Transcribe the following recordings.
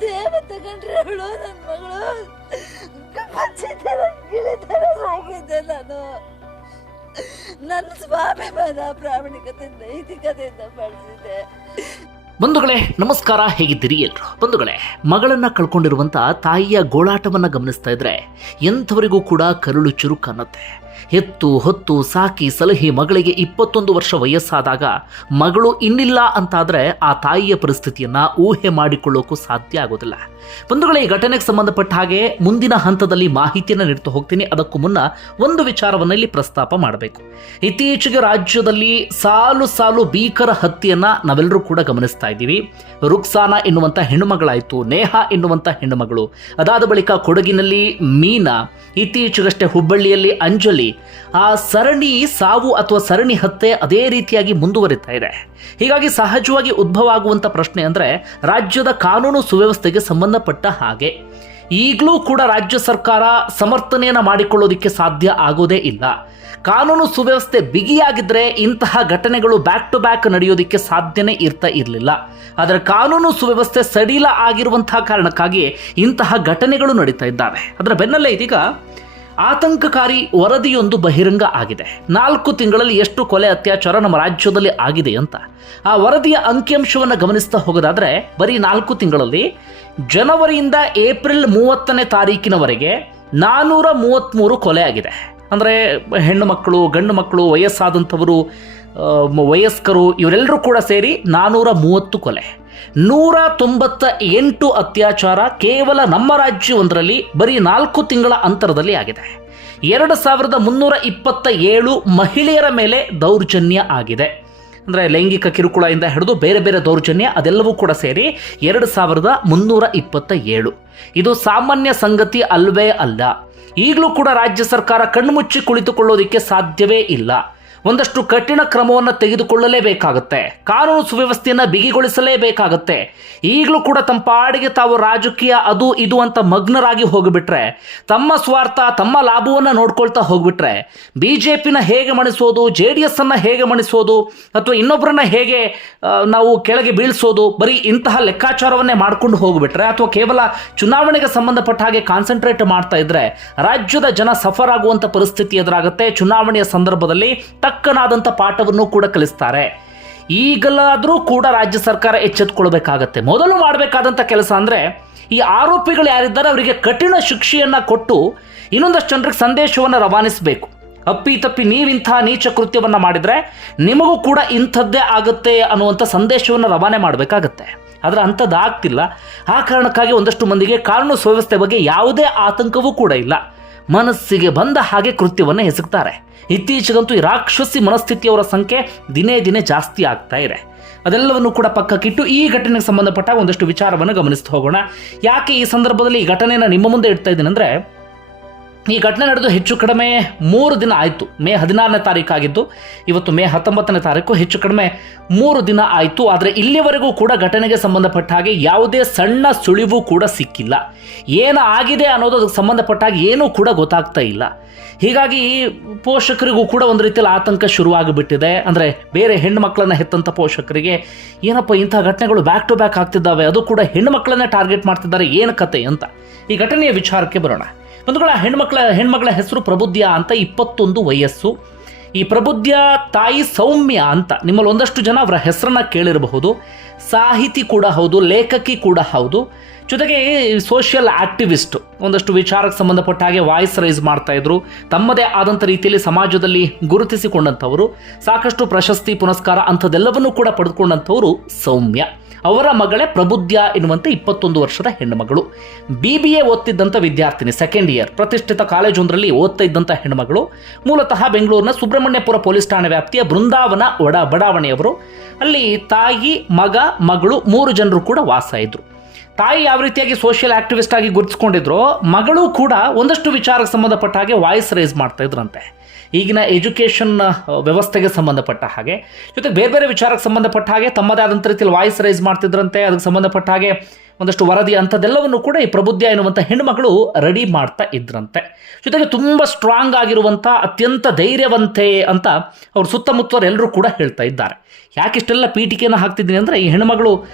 ದೇವತೆ ತಗೊಂಡ್ರೆ ಅವಳು ನನ್ನ ಮಗಳು. ಕಚ್ಚಿದ್ದೆ ಗಿಳಿತರ ಹೋಗಿದ್ದೆ ನಾನು. ನನ್ನ ಸ್ವಾಭಿಮಾನ ಪ್ರಾಮಾಣಿಕತೆ ನೈತಿಕತೆಯಿಂದ ಬಳಸಿದ್ದೆ ಬಂಧುಗಳೇ, ನಮಸ್ಕಾರ, ಹೇಗಿದ್ದೀರಿ ಎಲ್ರು? ಬಂಧುಗಳೇ, ಮಗಳನ್ನ ಕಳ್ಕೊಂಡಿರುವಂತ ತಾಯಿಯ ಗೋಳಾಟವನ್ನ ಗಮನಿಸ್ತಾ ಇದ್ರೆ ಎಂಥವರಿಗೂ ಕೂಡ ಕರುಳು ಚುರುಕನ್ನತ್ತೆ ಹೆತ್ತು ಹೊತ್ತು, ಸಾಕಿ, ಸಲಹಿ ಮಗಳಿಗೆ ಇಪ್ಪತ್ತೊಂದು ವರ್ಷ ವಯಸ್ಸಾದಾಗ ಮಗಳು ಇನ್ನಿಲ್ಲ ಅಂತಾದ್ರೆ ಆ ತಾಯಿಯ ಪರಿಸ್ಥಿತಿಯನ್ನ ಊಹೆ ಮಾಡಿಕೊಳ್ಳೋಕ್ಕೂ ಸಾಧ್ಯ ಆಗೋದಿಲ್ಲ. ಬಂಧುಗಳ, ಈ ಘಟನೆಗೆ ಸಂಬಂಧಪಟ್ಟ ಹಾಗೆ ಮುಂದಿನ ಹಂತದಲ್ಲಿ ಮಾಹಿತಿಯನ್ನು ನೀಡ್ತಾ ಹೋಗ್ತೀನಿ. ಅದಕ್ಕೂ ಮುನ್ನ ಒಂದು ವಿಚಾರವನ್ನ ಇಲ್ಲಿ ಪ್ರಸ್ತಾಪ ಮಾಡಬೇಕು. ಇತ್ತೀಚೆಗೆ ರಾಜ್ಯದಲ್ಲಿ ಸಾಲು ಸಾಲು ಭೀಕರ ಹತ್ಯೆಯನ್ನ ನಾವೆಲ್ಲರೂ ಕೂಡ ಗಮನಿಸ್ತಾ ಇದ್ದೀವಿ. ರುಕ್ಸಾನ ಎನ್ನುವಂಥ ಹೆಣ್ಣುಮಗಳಾಯಿತು, ನೇಹ ಎನ್ನುವಂಥ ಹೆಣ್ಣುಮಗಳು. ಅದಾದ ಬಳಿಕ ಕೊಡಗಿನಲ್ಲಿ ಮೀನಾ, ಇತ್ತೀಚೆಗಷ್ಟೇ ಹುಬ್ಬಳ್ಳಿಯಲ್ಲಿ ಅಂಜಲಿ, ಆ ಸರಣಿ ಸಾವು ಅಥವಾ ಸರಣಿ ಹತ್ಯೆ ಅದೇ ರೀತಿಯಾಗಿ ಮುಂದುವರಿತಾ ಇದೆ. ಹೀಗಾಗಿ ಸಹಜವಾಗಿ ಉದ್ಭವ ಆಗುವಂಥ ಪ್ರಶ್ನೆ ಅಂದರೆ ರಾಜ್ಯದ ಕಾನೂನು ಸುವ್ಯವಸ್ಥೆಗೆ ಸಂಬಂಧಪಟ್ಟ ಹಾಗೆ. ಈಗಲೂ ಕೂಡ ರಾಜ್ಯ ಸರ್ಕಾರ ಸಮರ್ಥನೆಯನ್ನು ಮಾಡಿಕೊಳ್ಳೋದಕ್ಕೆ ಸಾಧ್ಯ ಆಗೋದೇ ಇಲ್ಲ. ಕಾನೂನು ಸುವ್ಯವಸ್ಥೆ ಬಿಗಿಯಾಗಿದ್ದರೆ ಇಂತಹ ಘಟನೆಗಳು ಬ್ಯಾಕ್ ಟು ಬ್ಯಾಕ್ ನಡೆಯೋದಕ್ಕೆ ಸಾಧ್ಯನೇ ಇರ್ತಾ ಇರಲಿಲ್ಲ. ಆದರೆ ಕಾನೂನು ಸುವ್ಯವಸ್ಥೆ ಸಡಿಲ ಆಗಿರುವಂತಹ ಕಾರಣಕ್ಕಾಗಿ ಇಂತಹ ಘಟನೆಗಳು ನಡೀತಾ ಇದ್ದಾವೆ. ಅದರ ಬೆನ್ನಲ್ಲೇ ಇದೀಗ ಆತಂಕಕಾರಿ ವರದಿಯೊಂದು ಬಹಿರಂಗ ಆಗಿದೆ. ನಾಲ್ಕು ತಿಂಗಳಲ್ಲಿ ಎಷ್ಟು ಕೊಲೆ ಅತ್ಯಾಚಾರ ನಮ್ಮ ರಾಜ್ಯದಲ್ಲಿ ಆಗಿದೆ ಅಂತ. ಆ ವರದಿಯ ಅಂಕಿಅಂಶವನ್ನು ಗಮನಿಸ್ತಾ ಹೋಗೋದಾದ್ರೆ, ಬರೀ ನಾಲ್ಕು ತಿಂಗಳಲ್ಲಿ ಜನವರಿಯಿಂದ ಏಪ್ರಿಲ್ ಮೂವತ್ತನೇ ತಾರೀಕಿನವರೆಗೆ ನಾನ್ನೂರ ಮೂವತ್ತ್ಮೂರು ಕೊಲೆ ಆಗಿದೆ. ಅಂದರೆ ಹೆಣ್ಣು ಮಕ್ಕಳು, ಗಂಡು ಮಕ್ಕಳು, ವಯಸ್ಸಾದಂಥವರು ವಯಸ್ಕರು ಇವರೆಲ್ಲರೂ ಕೂಡ ಸೇರಿ ನಾನ್ನೂರ ಮೂವತ್ತು ಕೊಲೆ. ನೂರ ತೊಂಬತ್ತ ಎಂಟು ಅತ್ಯಾಚಾರ ಕೇವಲ ನಮ್ಮ ರಾಜ್ಯವೊಂದರಲ್ಲಿ ಬರೀ ನಾಲ್ಕು ತಿಂಗಳ ಅಂತರದಲ್ಲಿ ಆಗಿದೆ. ಎರಡು ಸಾವಿರದ ಮುನ್ನೂರ ಇಪ್ಪತ್ತ ಏಳು ಮಹಿಳೆಯರ ಮೇಲೆ ದೌರ್ಜನ್ಯ ಆಗಿದೆ. ಅಂದರೆ ಲೈಂಗಿಕ ಕಿರುಕುಳದಿಂದ ಹಿಡಿದು ಬೇರೆ ಬೇರೆ ದೌರ್ಜನ್ಯ ಅದೆಲ್ಲವೂ ಕೂಡ ಸೇರಿ ಎರಡು ಸಾವಿರದ ಮುನ್ನೂರ ಇಪ್ಪತ್ತ ಏಳು. ಇದು ಸಾಮಾನ್ಯ ಸಂಗತಿ ಅಲ್ವೇ ಅಲ್ಲ. ಈಗಲೂ ಕೂಡ ರಾಜ್ಯ ಸರ್ಕಾರ ಕಣ್ಮುಚ್ಚಿ ಕುಳಿತುಕೊಳ್ಳೋದಕ್ಕೆ ಸಾಧ್ಯವೇ ಇಲ್ಲ. ಒಂದಷ್ಟು ಕಠಿಣ ಕ್ರಮವನ್ನು ತೆಗೆದುಕೊಳ್ಳಲೇಬೇಕಾಗುತ್ತೆ. ಕಾನೂನು ಸುವ್ಯವಸ್ಥೆಯನ್ನು ಬಿಗಿಗೊಳಿಸಲೇಬೇಕಾಗುತ್ತೆ. ಈಗಲೂ ಕೂಡ ತಮ್ಮ ಪಾಡಿಗೆ ತಾವು ರಾಜಕೀಯ ಅದು ಇದು ಅಂತ ಮಗ್ನರಾಗಿ ಹೋಗಿಬಿಟ್ರೆ, ತಮ್ಮ ಸ್ವಾರ್ಥ, ತಮ್ಮ ಲಾಭವನ್ನು ನೋಡ್ಕೊಳ್ತಾ ಹೋಗ್ಬಿಟ್ರೆ ಬಿ ಜೆ ಪಿನ ಹೇಗೆ ಮಣಿಸೋದು ಜೆ ಡಿ ಎಸ್ ಅನ್ನು ಹೇಗೆ ಮಣಿಸೋದು, ಅಥವಾ ಇನ್ನೊಬ್ಬರನ್ನ ಹೇಗೆ ನಾವು ಕೆಳಗೆ ಬೀಳಿಸೋದು, ಬರೀ ಇಂತಹ ಲೆಕ್ಕಾಚಾರವನ್ನೇ ಮಾಡ್ಕೊಂಡು ಹೋಗ್ಬಿಟ್ರೆ, ಅಥವಾ ಕೇವಲ ಚುನಾವಣೆಗೆ ಸಂಬಂಧಪಟ್ಟ ಹಾಗೆ ಕಾನ್ಸಂಟ್ರೇಟ್ ಮಾಡ್ತಾ ಇದ್ರೆ, ರಾಜ್ಯದ ಜನ ಸಫರ್ ಆಗುವಂಥ ಪರಿಸ್ಥಿತಿ ಎದುರಾಗುತ್ತೆ. ಚುನಾವಣೆಯ ಸಂದರ್ಭದಲ್ಲಿ ತಕ್ಕನಾದಂಥ ಪಾಠವನ್ನು ಕೂಡ ಕಲಿಸ್ತಾರೆ. ಈಗಲಾದರೂ ಕೂಡ ರಾಜ್ಯ ಸರ್ಕಾರ ಎಚ್ಚೆತ್ತುಕೊಳ್ಬೇಕಾಗತ್ತೆ ಮೊದಲು ಮಾಡಬೇಕಾದಂಥ ಕೆಲಸ ಅಂದರೆ ಈ ಆರೋಪಿಗಳು ಯಾರಿದ್ದಾರೆ ಅವರಿಗೆ ಕಠಿಣ ಶಿಕ್ಷೆಯನ್ನು ಕೊಟ್ಟು ಇನ್ನೊಂದಷ್ಟು ಜನರಿಗೆ ಸಂದೇಶವನ್ನು ರವಾನಿಸಬೇಕು. ಅಪ್ಪಿ ತಪ್ಪಿ ನೀವಿಂತಹ ನೀಚ ಕೃತ್ಯವನ್ನು ಮಾಡಿದರೆ ನಿಮಗೂ ಕೂಡ ಇಂಥದ್ದೇ ಆಗುತ್ತೆ ಅನ್ನುವಂಥ ಸಂದೇಶವನ್ನು ರವಾನೆ ಮಾಡಬೇಕಾಗತ್ತೆ. ಆದರೆ ಅಂಥದ್ದು ಆಗ್ತಿಲ್ಲ ಆ ಕಾರಣಕ್ಕಾಗಿ ಒಂದಷ್ಟು ಮಂದಿಗೆ ಕಾನೂನು ಸುವ್ಯವಸ್ಥೆ ಬಗ್ಗೆ ಯಾವುದೇ ಆತಂಕವೂ ಕೂಡ ಇಲ್ಲ. ಮನಸ್ಸಿಗೆ ಬಂದ ಹಾಗೆ ಕೃತ್ಯವನ್ನು ಎಸಗ್ತಾರೆ. ಇತ್ತೀಚೆಗಂತೂ ಈ ರಾಕ್ಷಸಿ ಮನಸ್ಥಿತಿಯವರ ಸಂಖ್ಯೆ ದಿನೇ ದಿನೇ ಜಾಸ್ತಿ ಆಗ್ತಾ ಇದೆ. ಅದೆಲ್ಲವನ್ನು ಕೂಡ ಪಕ್ಕಕ್ಕಿಟ್ಟು ಈ ಘಟನೆಗೆ ಸಂಬಂಧಪಟ್ಟ ಒಂದಷ್ಟು ವಿಚಾರವನ್ನು ಗಮನಿಸ್ತಾ ಹೋಗೋಣ. ಯಾಕೆ ಈ ಸಂದರ್ಭದಲ್ಲಿ ಈ ಘಟನೆಯನ್ನು ನಿಮ್ಮ ಮುಂದೆ ಇಡ್ತಾ ಇದ್ದೀನಿ ಅಂದರೆ ಈ ಘಟನೆ ನಡೆದು ಹೆಚ್ಚು ಕಡಿಮೆ ಮೂರು ದಿನ ಆಯಿತು. ಮೇ ಹದಿನಾರನೇ ತಾರೀಕಾಗಿದ್ದು, ಇವತ್ತು ಮೇ ಹತ್ತೊಂಬತ್ತನೇ ತಾರೀಕು ಹೆಚ್ಚು ಕಡಿಮೆ ಮೂರು ದಿನ ಆಯಿತು. ಆದರೆ ಇಲ್ಲಿವರೆಗೂ ಕೂಡ ಘಟನೆಗೆ ಸಂಬಂಧಪಟ್ಟ ಹಾಗೆ ಯಾವುದೇ ಸಣ್ಣ ಸುಳಿವು ಕೂಡ ಸಿಕ್ಕಿಲ್ಲ. ಏನು ಆಗಿದೆ ಅನ್ನೋದು ಅದಕ್ಕೆ ಸಂಬಂಧಪಟ್ಟ ಹಾಗೆ ಏನೂ ಕೂಡ ಗೊತ್ತಾಗ್ತಾ ಇಲ್ಲ. ಹೀಗಾಗಿ ಪೋಷಕರಿಗೂ ಕೂಡ ಒಂದು ರೀತಿಯಲ್ಲಿ ಆತಂಕ ಶುರುವಾಗಿಬಿಟ್ಟಿದೆ. ಅಂದರೆ ಬೇರೆ ಹೆಣ್ಣು ಮಕ್ಕಳನ್ನು ಹೆತ್ತಂಥ ಪೋಷಕರಿಗೆ ಏನಪ್ಪ ಇಂಥ ಘಟನೆಗಳು ಬ್ಯಾಕ್ ಟು ಬ್ಯಾಕ್ ಆಗ್ತಿದ್ದಾವೆ? ಅದು ಕೂಡ ಹೆಣ್ಣು ಮಕ್ಕಳನ್ನೇ ಟಾರ್ಗೆಟ್ ಮಾಡ್ತಿದ್ದಾರೆ. ಏನು ಕತೆ ಅಂತ. ಈ ಘಟನೆಯ ವಿಚಾರಕ್ಕೆ ಬರೋಣ. ಬಂಧುಗಳ, ಹೆಣ್ಮಕ್ಳ, ಹೆಣ್ಮಗಳ ಹೆಸರು ಪ್ರಬುದ್ಧ ಅಂತ ಇಪ್ಪತ್ತೊಂದು ವಯಸ್ಸು. ಈ ಪ್ರಬುದ್ಧ ತಾಯಿ ಸೌಮ್ಯ ಅಂತ ನಿಮ್ಮಲ್ಲಿ ಒಂದಷ್ಟು ಜನ ಅವರ ಹೆಸರನ್ನ ಕೇಳಿರಬಹುದು. ಸಾಹಿತಿ ಕೂಡ ಹೌದು, ಲೇಖಕಿ ಕೂಡ ಹೌದು. ಜೊತೆಗೆ ಸೋಷಿಯಲ್ ಆಕ್ಟಿವಿಸ್ಟ್ ಒಂದಷ್ಟು ವಿಚಾರಕ್ಕೆ ಸಂಬಂಧಪಟ್ಟ ಹಾಗೆ ವಾಯ್ಸ್ ರೈಸ್ ಮಾಡ್ತಾ ಇದ್ರು. ತಮ್ಮದೇ ಆದಂಥ ರೀತಿಯಲ್ಲಿ ಸಮಾಜದಲ್ಲಿ ಗುರುತಿಸಿಕೊಂಡಂಥವರು. ಸಾಕಷ್ಟು ಪ್ರಶಸ್ತಿ, ಪುನಸ್ಕಾರ ಅಂಥದ್ದೆಲ್ಲವನ್ನೂ ಕೂಡ ಪಡೆದುಕೊಂಡಂಥವರು ಸೌಮ್ಯ. ಅವರ ಮಗಳೇ ಪ್ರಬುದ್ಧ ಎನ್ನುವಂತೆ ಇಪ್ಪತ್ತೊಂದು ವರ್ಷದ ಹೆಣ್ಣುಮಗಳು. ಬಿ ಬಿ ಎ ಓದ್ತಿದ್ದಂಥ ವಿದ್ಯಾರ್ಥಿನಿ ಸೆಕೆಂಡ್ ಇಯರ್ ಪ್ರತಿಷ್ಠಿತ ಕಾಲೇಜೊಂದರಲ್ಲಿ ಓದ್ತಾ ಇದ್ದಂಥ ಹೆಣ್ಣುಮಗಳು. ಮೂಲತಃ ಬೆಂಗಳೂರಿನ ಸುಬ್ರಹ್ಮಣ್ಯಪುರ ಪೊಲೀಸ್ ಠಾಣೆ ವ್ಯಾಪ್ತಿಯ ಬೃಂದಾವನ ಒಡ ಬಡಾವಣೆಯವರು. ಅಲ್ಲಿ ತಾಯಿ, ಮಗ, ಮಗಳು ಮೂರು ಜನರು ಕೂಡ ವಾಸ ಇದ್ರು. ತಾಯಿ ಯಾವ ರೀತಿಯಾಗಿ ಸೋಷಿಯಲ್ ಆಕ್ಟಿವಿಸ್ಟ್ ಆಗಿ ಗುರುತಿಸ್ಕೊಂಡಿದ್ರು, ಮಗಳು ಕೂಡ ಒಂದಷ್ಟು ವಿಚಾರಕ್ಕೆ ಸಂಬಂಧಪಟ್ಟ ಹಾಗೆ ವಾಯ್ಸ್ ರೈಸ್ ಮಾಡ್ತಾ ಇದ್ರಂತೆ. ಈಗಿನ ಎಜುಕೇಷನ್ ವ್ಯವಸ್ಥೆಗೆ ಸಂಬಂಧಪಟ್ಟ ಹಾಗೆ. ಜೊತೆಗೆ ಬೇರೆ ಬೇರೆ ವಿಚಾರಕ್ಕೆ ಸಂಬಂಧಪಟ್ಟ ಹಾಗೆ ತಮ್ಮದೇ ಆದಂಥ ರೀತಿಯಲ್ಲಿ ವಾಯ್ಸ್ ರೈಸ್ ಮಾಡ್ತಿದ್ರಂತೆ ಅದಕ್ಕೆ ಸಂಬಂಧಪಟ್ಟ ಹಾಗೆ ಒಂದಷ್ಟು ವರದಿ ಅಂಥದ್ದೆಲ್ಲವನ್ನು ಕೂಡ ಈ ಪ್ರಬುದ್ಧ ಎನ್ನುವಂಥ ಹೆಣ್ಣುಮಗಳು ರೆಡಿ ಮಾಡ್ತಾ ಇದ್ರಂತೆ. ಜೊತೆಗೆ ತುಂಬ ಸ್ಟ್ರಾಂಗ್ ಆಗಿರುವಂಥ ಅತ್ಯಂತ ಧೈರ್ಯವಂತೆ ಅಂತ ಅವ್ರ ಸುತ್ತಮುತ್ತವರು ಎಲ್ಲರೂ ಕೂಡ ಹೇಳ್ತಾ ಇದ್ದಾರೆ. ಯಾಕಿಷ್ಟೆಲ್ಲ ಪೀಠಿಕೆಯನ್ನು ಹಾಕ್ತಿದ್ದೀನಿ ಅಂದರೆ ಈ ಹೆಣ್ಣುಮಗಳು ಆ,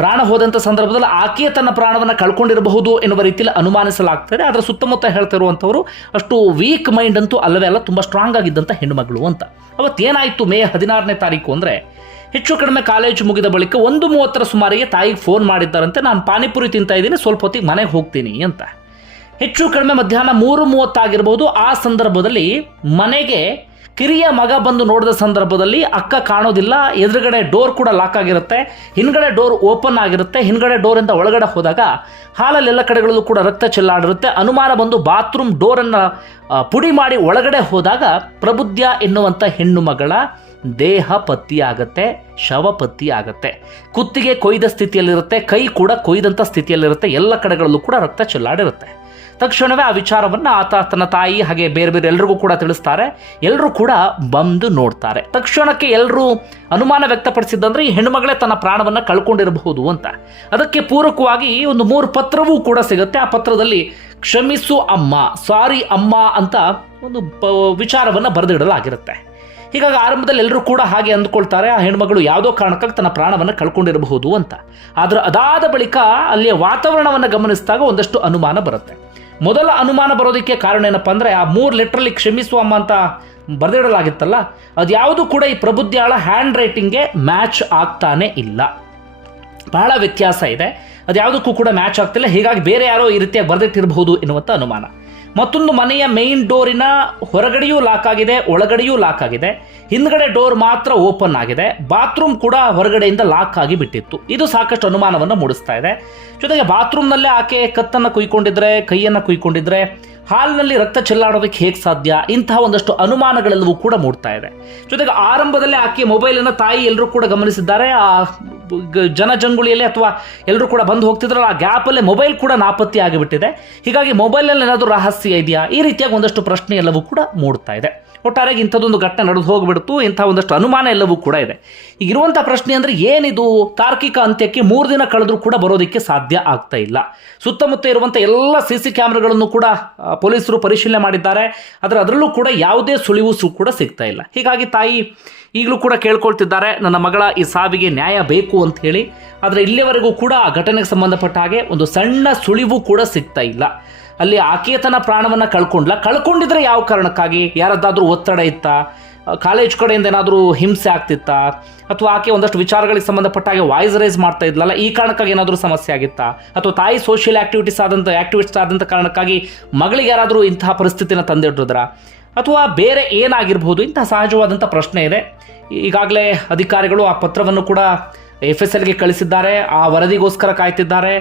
ಪ್ರಾಣ ಹೋದಂಥ ಸಂದರ್ಭದಲ್ಲಿ ಆಕೆಯ ತನ್ನ ಪ್ರಾಣವನ್ನು ಕಳ್ಕೊಂಡಿರಬಹುದು ಎನ್ನುವ ರೀತಿಯಲ್ಲಿ ಅನುಮಾನಿಸಲಾಗ್ತದೆ. ಅದರ ಸುತ್ತಮುತ್ತ ಹೇಳ್ತಾ ಇರುವಂಥವ್ರು ಅಷ್ಟು ವೀಕ್ ಮೈಂಡ್ ಅಂತೂ ಅಲ್ಲವೇ ಅಲ್ಲ, ತುಂಬ ಸ್ಟ್ರಾಂಗ್ ಆಗಿದ್ದಂಥ ಹೆಣ್ಣುಮಗಳು ಅಂತ. ಅವತ್ತೇನಾಯಿತು ಮೇ ಹದಿನಾರನೇ ತಾರೀಕು ಅಂದರೆ, ಹೆಚ್ಚು ಕಡಿಮೆ ಕಾಲೇಜು ಮುಗಿದ ಬಳಿಕ ಒಂದು ಮೂವತ್ತರ ಸುಮಾರಿಗೆ ತಾಯಿಗೆ ಫೋನ್ ಮಾಡಿದ್ದಾರಂತೆ. ನಾನು ಪಾನಿಪುರಿ ತಿಂತಾ ಇದ್ದೀನಿ, ಸ್ವಲ್ಪ ಹೊತ್ತಿಗೆ ಮನೆಗೆ ಹೋಗ್ತೀನಿ ಅಂತ. ಹೆಚ್ಚು ಕಡಿಮೆ ಮಧ್ಯಾಹ್ನ ಮೂರು ಮೂವತ್ತಾಗಿರ್ಬೋದು. ಆ ಸಂದರ್ಭದಲ್ಲಿ ಮನೆಗೆ ಕಿರಿಯ ಮಗ ಬಂದು ನೋಡಿದ ಸಂದರ್ಭದಲ್ಲಿ ಅಕ್ಕ ಕಾಣೋದಿಲ್ಲ, ಎದುರುಗಡೆ ಡೋರ್ ಕೂಡ ಲಾಕ್ ಆಗಿರುತ್ತೆ, ಹಿಂದ್ಗಡೆ ಡೋರ್ ಓಪನ್ ಆಗಿರುತ್ತೆ, ಹಿಂದ್ಗಡೆ ಡೋರಿಂದ ಒಳಗಡೆ ಹೋದಾಗ ಹಾಲಲ್ಲಿ ಎಲ್ಲ ಕಡೆಗಳಲ್ಲೂ ಕೂಡ ರಕ್ತ ಚೆಲ್ಲಾಡಿರುತ್ತೆ. ಅನುಮಾನ ಬಂದು ಬಾತ್ರೂಮ್ ಡೋರನ್ನು ಪುಡಿ ಮಾಡಿ ಒಳಗಡೆ ಹೋದಾಗ ಪ್ರಬುದ್ಧ ಎನ್ನುವಂಥ ಹೆಣ್ಣು ಮಗಳ ದೇಹ ಪತ್ತಿ ಆಗತ್ತೆ, ಶವ ಪತ್ತಿಯಾಗತ್ತೆ ಕುತ್ತಿಗೆ ಕೊಯ್ದ ಸ್ಥಿತಿಯಲ್ಲಿರುತ್ತೆ, ಕೈ ಕೂಡ ಕೊಯ್ದಂಥ ಸ್ಥಿತಿಯಲ್ಲಿರುತ್ತೆ, ಎಲ್ಲ ಕಡೆಗಳಲ್ಲೂ ಕೂಡ ರಕ್ತ ಚೆಲ್ಲಾಡಿರುತ್ತೆ. ತಕ್ಷಣವೇ ಆ ವಿಚಾರವನ್ನು ಆತ, ತನ್ನ ತಾಯಿ ಹಾಗೆ ಬೇರೆ ಬೇರೆ ಎಲ್ರಿಗೂ ಕೂಡ ತಿಳಿಸ್ತಾರೆ. ಎಲ್ಲರೂ ಕೂಡ ಬಂದು ನೋಡ್ತಾರೆ. ತಕ್ಷಣಕ್ಕೆ ಎಲ್ಲರೂ ಅನುಮಾನ ವ್ಯಕ್ತಪಡಿಸಿದ್ದಂದ್ರೆ ಈ ಹೆಣ್ಣುಮಗಳೇ ತನ್ನ ಪ್ರಾಣವನ್ನು ಕಳ್ಕೊಂಡಿರಬಹುದು ಅಂತ. ಅದಕ್ಕೆ ಪೂರಕವಾಗಿ ಒಂದು ಮೂರು ಪತ್ರವೂ ಕೂಡ ಸಿಗುತ್ತೆ. ಆ ಪತ್ರದಲ್ಲಿ, ಕ್ಷಮಿಸು ಅಮ್ಮ, ಸಾರಿ ಅಮ್ಮ ಅಂತ ಒಂದು ವಿಚಾರವನ್ನು ಬರೆದಿಡಲಾಗಿರುತ್ತೆ. ಹೀಗಾಗಿ ಆರಂಭದಲ್ಲಿ ಎಲ್ಲರೂ ಕೂಡ ಹಾಗೆ ಅಂದುಕೊಳ್ತಾರೆ, ಆ ಹೆಣ್ಮಗಳು ಯಾವುದೋ ಕಾರಣಕ್ಕಾಗಿ ತನ್ನ ಪ್ರಾಣವನ್ನು ಕಳ್ಕೊಂಡಿರಬಹುದು ಅಂತ. ಆದರೆ ಅದಾದ ಬಳಿಕ ಅಲ್ಲಿಯ ವಾತಾವರಣವನ್ನು ಗಮನಿಸಿದಾಗ ಒಂದಷ್ಟು ಅನುಮಾನ ಬರುತ್ತೆ. ಮೊದಲ ಅನುಮಾನ ಬರೋದಕ್ಕೆ ಕಾರಣ ಏನಪ್ಪ ಅಂದರೆ, ಆ ಮೂರು ಲೆಟ್ರಲ್ಲಿ ಕ್ಷಮಿಸುವ ಅಂತ ಬರೆದಿಡಲಾಗಿತ್ತಲ್ಲ ಅದು ಅದ್ಯಾವುದು ಕೂಡ ಈ ಪ್ರಬುದ್ಧಾಳ ಹ್ಯಾಂಡ್ ರೈಟಿಂಗ್ಗೆ ಮ್ಯಾಚ್ ಆಗ್ತಾನೆ ಇಲ್ಲ. ಬಹಳ ವ್ಯತ್ಯಾಸ ಇದೆ. ಅದ್ಯಾವುದಕ್ಕೂ ಕೂಡ ಮ್ಯಾಚ್ ಆಗ್ತಿಲ್ಲ. ಹೀಗಾಗಿ ಬೇರೆ ಯಾರೋ ಈ ರೀತಿಯಾಗಿ ಬರೆದಿಟ್ಟಿರಬಹುದು ಎನ್ನುವಂಥ ಅನುಮಾನ. ಮತ್ತೊಂದು ಮನೆಯ ಮೇನ್ ಡೋರಿನ ಹೊರಗಡೆಯೂ ಲಾಕ್ ಆಗಿದೆ, ಒಳಗಡೆಯೂ ಲಾಕ್ ಆಗಿದೆ. ಹಿಂದ್ಗಡೆ ಡೋರ್ ಮಾತ್ರ ಓಪನ್ ಆಗಿದೆ. ಬಾತ್ರೂಮ್ ಕೂಡ ಹೊರಗಡೆಯಿಂದ ಲಾಕ್ ಆಗಿ ಬಿಟ್ಟಿತ್ತು. ಇದು ಸಾಕಷ್ಟು ಅನುಮಾನವನ್ನು ಮೂಡಿಸ್ತಾ ಇದೆ. ಜೊತೆಗೆ ಬಾತ್ರೂಮ್ನಲ್ಲೇ ಆಕೆ ಕತ್ತನ್ನು ಕುಯ್ಕೊಂಡಿದ್ರೆ, ಕೈಯನ್ನು ಕುಯ್ಕೊಂಡಿದ್ರೆ ಹಾಲ್ನಲ್ಲಿ ರಕ್ತ ಚೆಲ್ಲಾಡೋದಕ್ಕೆ ಹೇಗೆ ಸಾಧ್ಯ? ಇಂತಹ ಒಂದಷ್ಟು ಅನುಮಾನಗಳೆಲ್ಲವೂ ಕೂಡ ಮೂಡ್ತಾ ಇದೆ. ಜೊತೆಗೆ ಆರಂಭದಲ್ಲೇ ಆಕೆ ಮೊಬೈಲನ್ನು ತಾಯಿ ಎಲ್ಲರೂ ಕೂಡ ಗಮನಿಸಿದ್ದಾರೆ. ಆ ಜನಜಂಗುಳಿಯಲ್ಲಿ ಅಥವಾ ಎಲ್ಲರೂ ಕೂಡ ಬಂದು ಹೋಗ್ತಿದ್ರಲ್ಲ, ಆ ಗ್ಯಾಪಲ್ಲೇ ಮೊಬೈಲ್ ಕೂಡ ನಾಪತ್ತೆ ಆಗಿಬಿಟ್ಟಿದೆ. ಹೀಗಾಗಿ ಮೊಬೈಲಲ್ಲಿ ಏನಾದರೂ ರಹಸ್ಯ ಇದೆಯಾ? ಈ ರೀತಿಯಾಗಿ ಒಂದಷ್ಟು ಪ್ರಶ್ನೆ ಎಲ್ಲವೂ ಕೂಡ ಮೂಡ್ತಾ ಇದೆ. ಒಟ್ಟಾರೆಗೆ ಇಂಥದ್ದೊಂದು ಘಟನೆ ನಡೆದು ಹೋಗಿಬಿಡ್ತು. ಇಂಥ ಒಂದಷ್ಟು ಅನುಮಾನ ಎಲ್ಲವೂ ಕೂಡ ಇದೆ. ಈಗ ಇರುವಂಥ ಪ್ರಶ್ನೆ ಅಂದರೆ ಏನಿದು? ತಾರ್ಕಿಕ ಅಂತ್ಯಕ್ಕೆ ಮೂರು ದಿನ ಕಳೆದ್ರೂ ಕೂಡ ಬರೋದಕ್ಕೆ ಸಾಧ್ಯ ಆಗ್ತಾ ಇಲ್ಲ. ಸುತ್ತಮುತ್ತ ಇರುವಂಥ ಎಲ್ಲ ಸಿ ಸಿ ಕ್ಯಾಮ್ರಾಗಳನ್ನು ಕೂಡ ಪೊಲೀಸರು ಪರಿಶೀಲನೆ ಮಾಡಿದ್ದಾರೆ. ಆದರೆ ಅದರಲ್ಲೂ ಕೂಡ ಯಾವುದೇ ಸುಳಿವು ಸು ಕೂಡ ಸಿಗ್ತಾ ಇಲ್ಲ. ಹೀಗಾಗಿ ತಾಯಿ ಈಗಲೂ ಕೂಡ ಕೇಳ್ಕೊಳ್ತಿದ್ದಾರೆ, ನನ್ನ ಮಗಳ ಈ ಸಾವಿಗೆ ನ್ಯಾಯ ಬೇಕು ಅಂತ ಹೇಳಿ. ಆದರೆ ಇಲ್ಲಿಯವರೆಗೂ ಕೂಡ ಆ ಘಟನೆಗೆ ಸಂಬಂಧಪಟ್ಟ ಹಾಗೆ ಒಂದು ಸಣ್ಣ ಸುಳಿವು ಕೂಡ ಸಿಗ್ತಾ ಇಲ್ಲ. ಅಲ್ಲಿ ಆಕೆ ತನ್ನ ಪ್ರಾಣವನ್ನು ಕಳ್ಕೊಂಡ್ಲ. ಕಳ್ಕೊಂಡಿದ್ರೆ ಯಾವ ಕಾರಣಕ್ಕಾಗಿ? ಯಾರದ್ದಾದರೂ ಒತ್ತಡ ಇತ್ತಾ? ಕಾಲೇಜ್ ಕಡೆಯಿಂದ ಏನಾದರೂ ಹಿಂಸೆ ಆಗ್ತಿತ್ತಾ? ಅಥವಾ ಆಕೆ ಒಂದಷ್ಟು ವಿಚಾರಗಳಿಗೆ ಸಂಬಂಧಪಟ್ಟ ಹಾಗೆ ವಾಯ್ಸ್ ರೈಸ್ ಮಾಡ್ತಾ ಇದ್ಲಲ್ಲ, ಈ ಕಾರಣಕ್ಕಾಗಿ ಏನಾದರೂ ಸಮಸ್ಯೆ ಆಗಿತ್ತಾ? ಅಥವಾ ತಾಯಿ ಸೋಷಿಯಲ್ ಆ್ಯಕ್ಟಿವಿಟೀಸ್ ಆದಂಥ ಆಕ್ಟಿವಿಸ್ಟ್ ಆದಂಥ ಕಾರಣಕ್ಕಾಗಿ ಮಗಳಿಗೆ ಯಾರಾದರೂ ಇಂತಹ ಪರಿಸ್ಥಿತಿನ ತಂದಿಟ್ಟಿದ್ರಾ? ಅಥವಾ ಬೇರೆ ಏನಾಗಿರ್ಬೋದು? ಇಂತಹ ಸಹಜವಾದಂಥ ಪ್ರಶ್ನೆ ಇದೆ. ಈಗಾಗಲೇ ಅಧಿಕಾರಿಗಳು ಆ ಪತ್ರವನ್ನು ಕೂಡ ಎಫ್ ಎಸ್ ಎಲ್ಗೆ ಕಳಿಸಿದ್ದಾರೆ, ಆ ವರದಿಗೋಸ್ಕರ ಕಾಯ್ತಿದ್ದಾರೆ.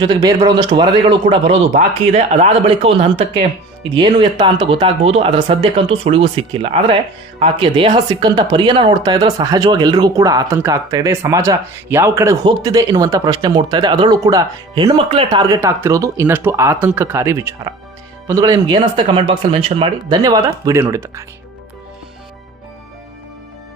ಜೊತೆಗೆ ಬೇರೆ ಬೇರೆ ಒಂದಷ್ಟು ವರದಿಗಳು ಕೂಡ ಬರೋದು ಬಾಕಿ ಇದೆ. ಅದಾದ ಬಳಿಕ ಒಂದು ಹಂತಕ್ಕೆ ಇದೇನು ಎತ್ತ ಅಂತ ಗೊತ್ತಾಗ್ಬೋದು ಅದರ ಸದ್ಯಕ್ಕಂತೂ ಸುಳಿವು ಸಿಕ್ಕಿಲ್ಲ. ಆದರೆ ಆಕೆಯ ದೇಹ ಸಿಕ್ಕಂಥ ಪರಿಯನ್ನ ನೋಡ್ತಾ ಇದ್ರೆ ಸಹಜವಾಗಿ ಎಲ್ರಿಗೂ ಕೂಡ ಆತಂಕ ಆಗ್ತಾ ಇದೆ. ಸಮಾಜ ಯಾವ ಕಡೆಗೆ ಹೋಗ್ತಿದೆ ಎನ್ನುವಂಥ ಪ್ರಶ್ನೆ ಮೂಡ್ತಾ ಇದೆ. ಅದರಲ್ಲೂ ಕೂಡ ಹೆಣ್ಣುಮಕ್ಕಳೇ ಟಾರ್ಗೆಟ್ ಆಗ್ತಿರೋದು ಇನ್ನಷ್ಟು ಆತಂಕಕಾರಿ ವಿಚಾರ. ಬಂಧುಗಳು, ನಿಮ್ಗೆ ಏನಿಸ್ತೆ ಕಮೆಂಟ್ ಬಾಕ್ಸಲ್ಲಿ ಮೆನ್ಷನ್ ಮಾಡಿ. ಧನ್ಯವಾದ. ವಿಡಿಯೋ ನೋಡಿದ್ದಕ್ಕಾಗಿ.